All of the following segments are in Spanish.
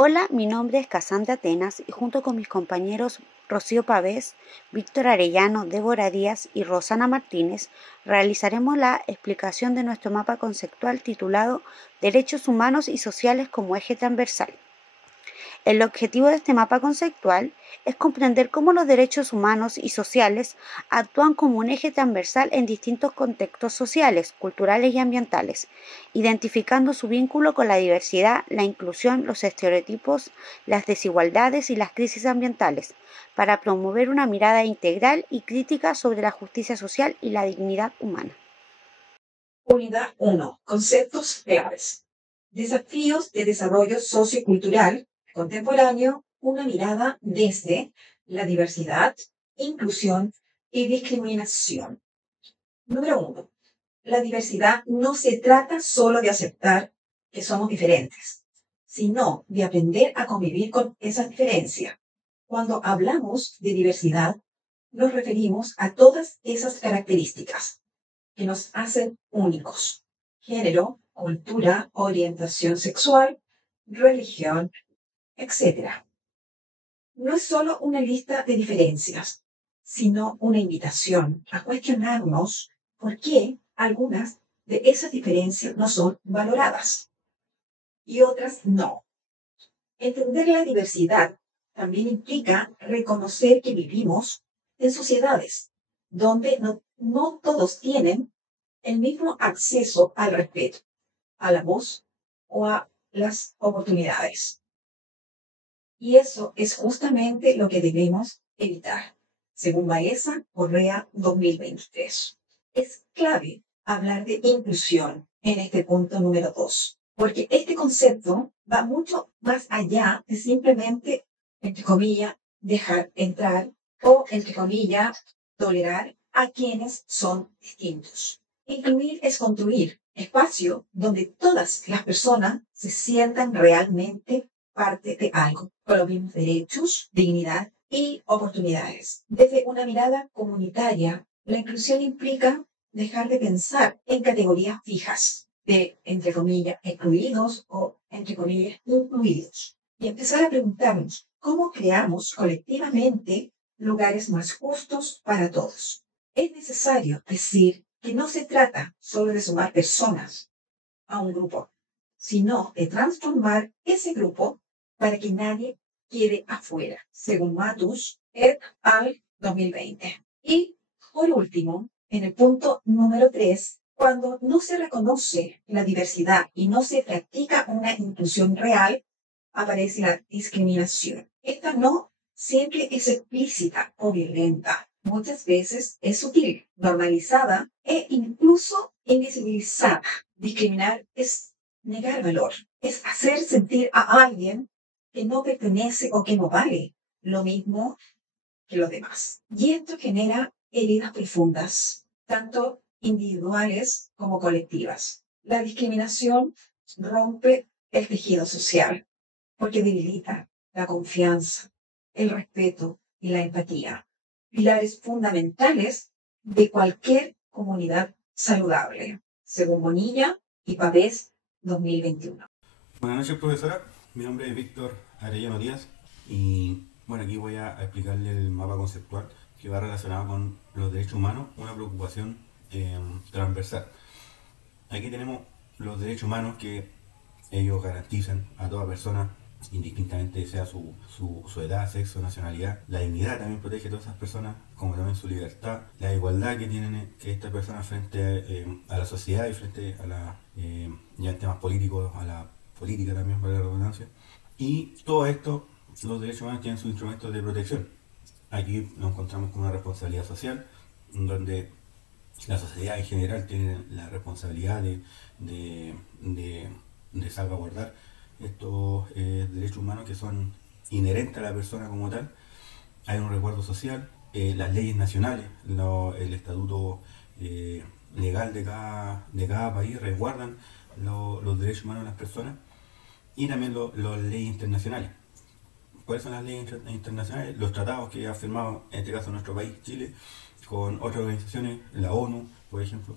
Hola, mi nombre es Casandra Atenas y junto con mis compañeros Rocío Pavés, Víctor Arellano, Débora Díaz y Rosana Martínez realizaremos la explicación de nuestro mapa conceptual titulado Derechos humanos y sociales como eje transversal. El objetivo de este mapa conceptual es comprender cómo los derechos humanos y sociales actúan como un eje transversal en distintos contextos sociales, culturales y ambientales, identificando su vínculo con la diversidad, la inclusión, los estereotipos, las desigualdades y las crisis ambientales, para promover una mirada integral y crítica sobre la justicia social y la dignidad humana. Unidad 1. Conceptos claves. Desafíos de desarrollo sociocultural contemporáneo, una mirada desde la diversidad, inclusión y discriminación. Número 1. La diversidad no se trata solo de aceptar que somos diferentes, sino de aprender a convivir con esa diferencia. Cuando hablamos de diversidad, nos referimos a todas esas características que nos hacen únicos: género, cultura, orientación sexual, religión, etc. No es solo una lista de diferencias, sino una invitación a cuestionarnos por qué algunas de esas diferencias no son valoradas y otras no. Entender la diversidad también implica reconocer que vivimos en sociedades donde no todos tienen el mismo acceso al respeto, a la voz o a las oportunidades. Y eso es justamente lo que debemos evitar, según Baeza Correa 2023. Es clave hablar de inclusión en este punto número 2, porque este concepto va mucho más allá de simplemente, entre comillas, dejar entrar o, entre comillas, tolerar a quienes son distintos. Incluir es construir espacio donde todas las personas se sientan realmente parte de algo, con los mismos derechos, dignidad y oportunidades. Desde una mirada comunitaria, la inclusión implica dejar de pensar en categorías fijas de, entre comillas, excluidos o, entre comillas, incluidos, y empezar a preguntarnos cómo creamos colectivamente lugares más justos para todos. Es necesario decir que no se trata solo de sumar personas a un grupo, sino de transformar ese grupo para que nadie quede afuera, según Matus et al. 2020. Y, por último, en el punto número 3, cuando no se reconoce la diversidad y no se practica una inclusión real, aparece la discriminación. Esta no siempre es explícita o violenta. Muchas veces es sutil, normalizada e incluso invisibilizada. Discriminar es negar valor, es hacer sentir a alguien que no pertenece o que no vale lo mismo que los demás. Y esto genera heridas profundas, tanto individuales como colectivas. La discriminación rompe el tejido social porque debilita la confianza, el respeto y la empatía, pilares fundamentales de cualquier comunidad saludable, según Bonilla y Pavés 2021. Buenas noches, profesora. Mi nombre es Víctor Arellano Díaz y bueno, aquí voy a explicarle el mapa conceptual que va relacionado con los derechos humanos, una preocupación transversal. Aquí tenemos los derechos humanos que ellos garantizan a toda persona, indistintamente sea su edad, sexo, nacionalidad. La dignidad también protege a todas esas personas, como también su libertad, la igualdad que tienen que estas personas frente a la sociedad y frente a ya en temas políticos, a la política también, para la redundancia. Y todo esto, los derechos humanos tienen sus instrumentos de protección. Aquí nos encontramos con una responsabilidad social, donde la sociedad en general tiene la responsabilidad de, de, de salvaguardar estos derechos humanos que son inherentes a la persona como tal. Hay un resguardo social, las leyes nacionales, el estatuto legal de cada país resguardan los derechos humanos de las personas y también las leyes internacionales. ¿Cuáles son las leyes internacionales? Los tratados que ha firmado, en este caso nuestro país, Chile, con otras organizaciones, la ONU, por ejemplo,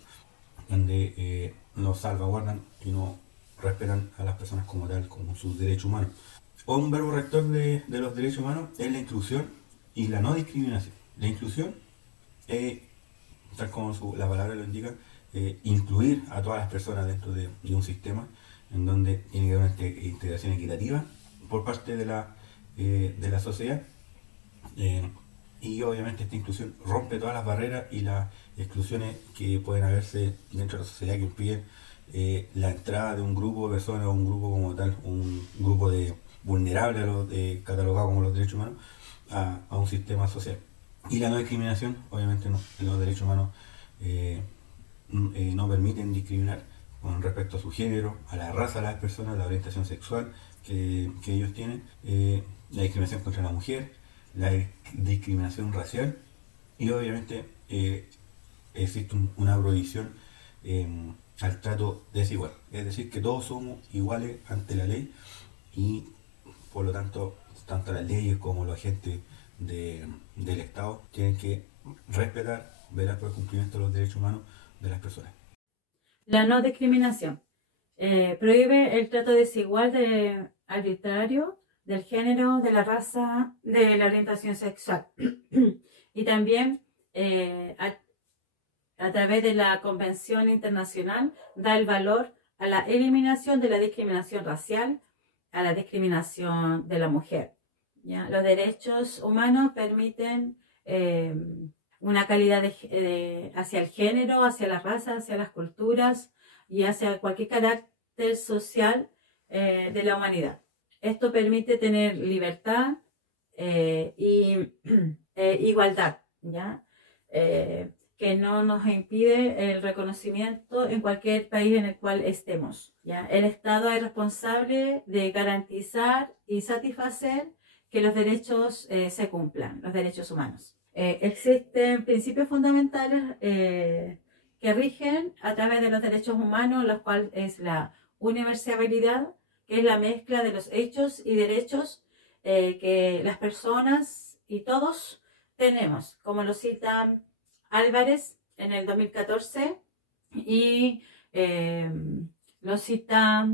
donde nos salvaguardan y no respetan a las personas como tal, como sus derechos humanos. o un verbo rector de los derechos humanos es la inclusión y la no discriminación. La inclusión es, tal como la palabra lo indica, incluir a todas las personas dentro de un sistema en donde tiene que haber una integración equitativa por parte de la sociedad. Y obviamente esta inclusión rompe todas las barreras y las exclusiones que pueden haberse dentro de la sociedad que impiden la entrada de un grupo de personas o un grupo como tal, un grupo de vulnerable catalogado como los derechos humanos, a un sistema social. Y la no discriminación, obviamente no, los derechos humanos no permiten discriminar con respecto a su género, a la raza de las personas, a la orientación sexual que ellos tienen, la discriminación contra la mujer, la discriminación racial y obviamente existe una prohibición al trato desigual. Es decir, que todos somos iguales ante la ley y por lo tanto, tanto las leyes como los agentes del Estado tienen que respetar, velar por el cumplimiento de los derechos humanos de las personas. La no discriminación prohíbe el trato desigual arbitrario del género, de la raza, de la orientación sexual. Y también a través de la Convención Internacional da el valor a la eliminación de la discriminación racial, a la discriminación de la mujer. ¿Ya? Los derechos humanos permiten una calidad hacia el género, hacia la raza, hacia las culturas y hacia cualquier carácter social de la humanidad. Esto permite tener libertad y igualdad, ¿ya? Que no nos impide el reconocimiento en cualquier país en el cual estemos, ¿ya? El Estado es responsable de garantizar y satisfacer que los derechos se cumplan, los derechos humanos. Existen principios fundamentales que rigen a través de los derechos humanos, los cuales es la universalidad, que es la mezcla de los hechos y derechos que las personas y todos tenemos, como lo cita Álvarez en el 2014 y lo cita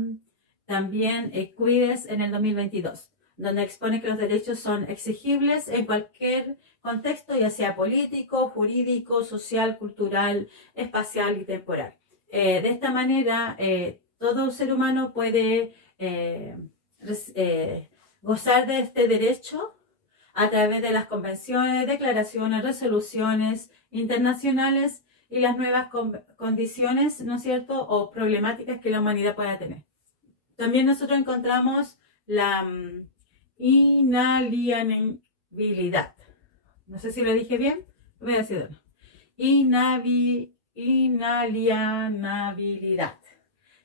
también Cuides en el 2022, donde expone que los derechos son exigibles en cualquier contexto, ya sea político, jurídico, social, cultural, espacial y temporal. De esta manera, todo ser humano puede gozar de este derecho a través de las convenciones, declaraciones, resoluciones internacionales y las nuevas condiciones, ¿no es cierto?, o problemáticas que la humanidad pueda tener. También nosotros encontramos la inalienabilidad. No sé si lo dije bien, lo voy a decir de nuevo. Inalienabilidad.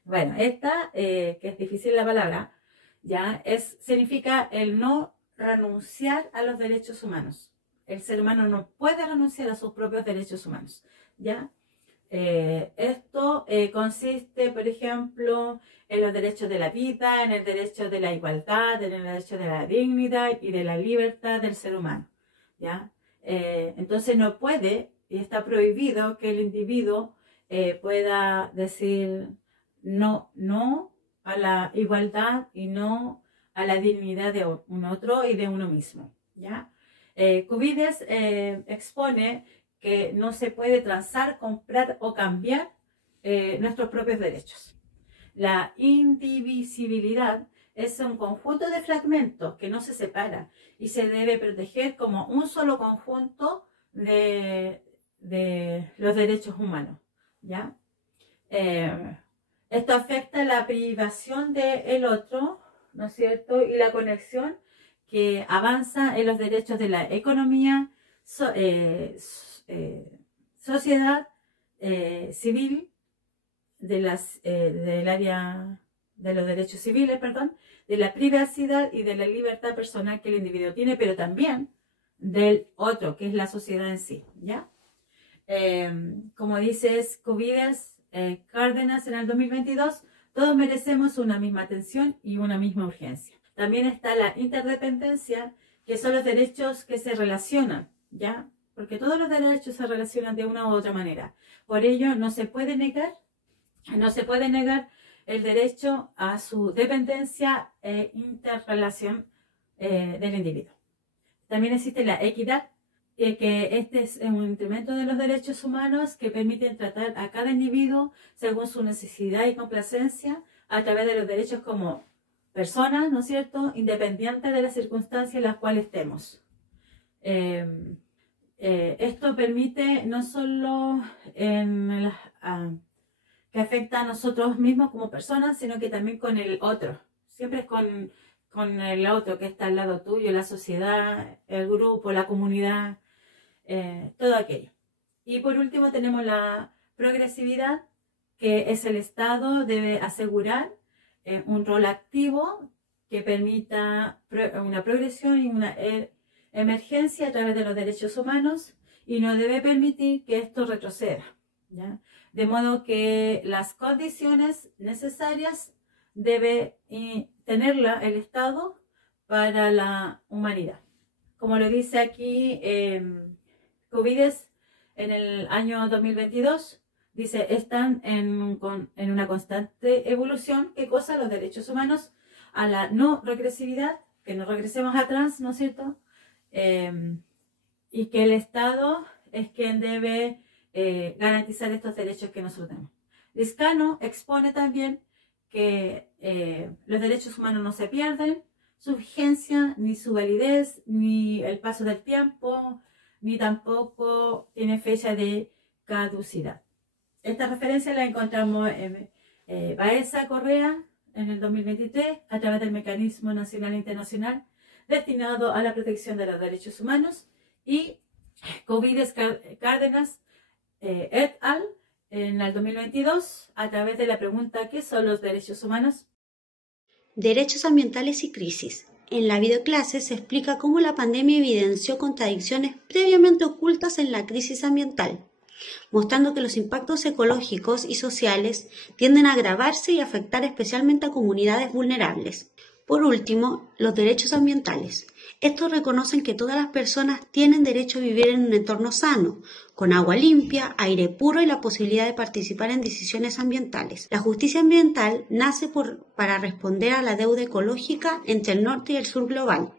Bueno, esta, que es difícil la palabra, ya significa el no renunciar a los derechos humanos. El ser humano no puede renunciar a sus propios derechos humanos, ¿ya? Esto consiste, por ejemplo, en los derechos de la vida, en el derecho de la igualdad, en el derecho de la dignidad y de la libertad del ser humano, ¿ya? Entonces no puede, y está prohibido que el individuo pueda decir no a la igualdad y no a la dignidad de un otro y de uno mismo, ¿ya? Cubides expone que no se puede transar, comprar o cambiar nuestros propios derechos. La indivisibilidad es un conjunto de fragmentos que no se separan y se debe proteger como un solo conjunto de los derechos humanos, ¿ya? Esto afecta la privación del otro, ¿no es cierto?, y la conexión que avanza en los derechos de la economía, sociedad civil, del área de los derechos civiles, perdón, de la privacidad y de la libertad personal que el individuo tiene, pero también del otro, que es la sociedad en sí, ¿ya? Como dice Cubides Cárdenas en el 2022, todos merecemos una misma atención y una misma urgencia. También está la interdependencia, que son los derechos que se relacionan, ¿ya? Porque todos los derechos se relacionan de una u otra manera. Por ello, no se puede negar el derecho a su dependencia e interrelación del individuo. También existe la equidad, que este es un instrumento de los derechos humanos que permiten tratar a cada individuo según su necesidad y complacencia a través de los derechos como personas, ¿no es cierto?, independientes de las circunstancias en las cuales estemos. Esto permite no solo que afecta a nosotros mismos como personas, sino que también con el otro. Siempre es con el otro que está al lado tuyo, la sociedad, el grupo, la comunidad, todo aquello. Y por último tenemos la progresividad, que es el Estado debe asegurar un rol activo que permita una progresión y una emergencia a través de los derechos humanos y no debe permitir que esto retroceda, ¿ya? De modo que las condiciones necesarias debe tenerla el Estado para la humanidad. Como lo dice aquí Cubides en el año 2022, dice, están en una constante evolución. ¿Qué cosa? Los derechos humanos a la no regresividad, que no regresemos atrás, ¿no es cierto? Y que el Estado es quien debe garantizar estos derechos que nosotros tenemos. Lizcano expone también que los derechos humanos no se pierden, su vigencia, ni su validez, ni el paso del tiempo, ni tampoco tiene fecha de caducidad. Esta referencia la encontramos en Baeza Correa en el 2023 a través del Mecanismo Nacional e Internacional destinado a la protección de los derechos humanos, y Cubides Cárdenas et al. En el 2022 a través de la pregunta ¿qué son los derechos humanos? Derechos ambientales y crisis. En la videoclase se explica cómo la pandemia evidenció contradicciones previamente ocultas en la crisis ambiental, mostrando que los impactos ecológicos y sociales tienden a agravarse y afectar especialmente a comunidades vulnerables. Por último, los derechos ambientales. Estos reconocen que todas las personas tienen derecho a vivir en un entorno sano, con agua limpia, aire puro y la posibilidad de participar en decisiones ambientales. La justicia ambiental nace para responder a la deuda ecológica entre el norte y el sur global,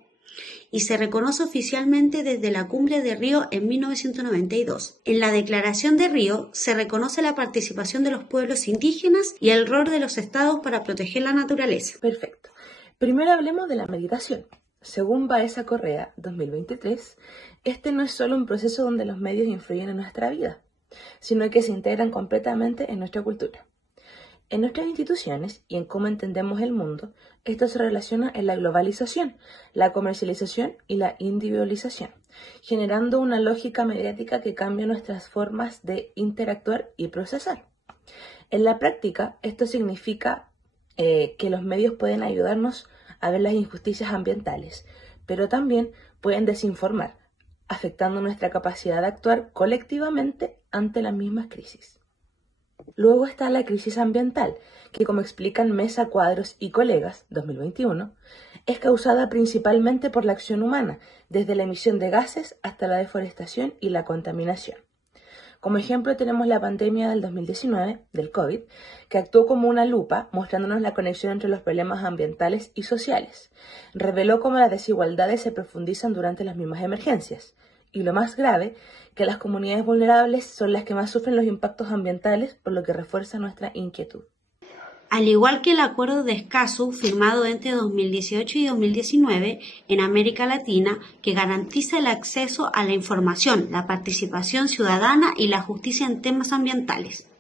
y se reconoce oficialmente desde la Cumbre de Río en 1992. En la Declaración de Río se reconoce la participación de los pueblos indígenas y el rol de los estados para proteger la naturaleza. Perfecto. Primero hablemos de la meditación. Según Baeza Correa, 2023, este no es solo un proceso donde los medios influyen en nuestra vida, sino que se integran completamente en nuestra cultura. En nuestras instituciones y en cómo entendemos el mundo, esto se relaciona en la globalización, la comercialización y la individualización, generando una lógica mediática que cambia nuestras formas de interactuar y procesar. En la práctica, esto significa que los medios pueden ayudarnos a ver las injusticias ambientales, pero también pueden desinformar, afectando nuestra capacidad de actuar colectivamente ante las mismas crisis. Luego está la crisis ambiental, que como explican Mesa, Cuadros y colegas, 2021, es causada principalmente por la acción humana, desde la emisión de gases hasta la deforestación y la contaminación. Como ejemplo tenemos la pandemia del 2019, del COVID, que actuó como una lupa mostrándonos la conexión entre los problemas ambientales y sociales. Reveló cómo las desigualdades se profundizan durante las mismas emergencias. Y lo más grave, que las comunidades vulnerables son las que más sufren los impactos ambientales, por lo que refuerza nuestra inquietud. Al igual que el Acuerdo de Escazú, firmado entre 2018 y 2019 en América Latina, que garantiza el acceso a la información, la participación ciudadana y la justicia en temas ambientales.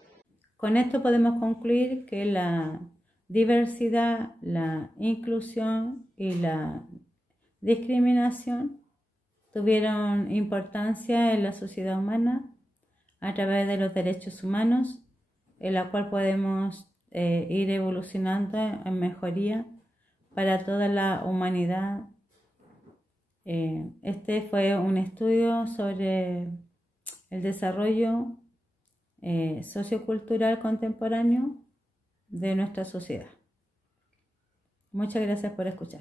Con esto podemos concluir que la diversidad, la inclusión y la discriminación tuvieron importancia en la sociedad humana a través de los derechos humanos, en la cual podemos ir evolucionando en mejoría para toda la humanidad. Este fue un estudio sobre el desarrollo sociocultural contemporáneo de nuestra sociedad. Muchas gracias por escuchar.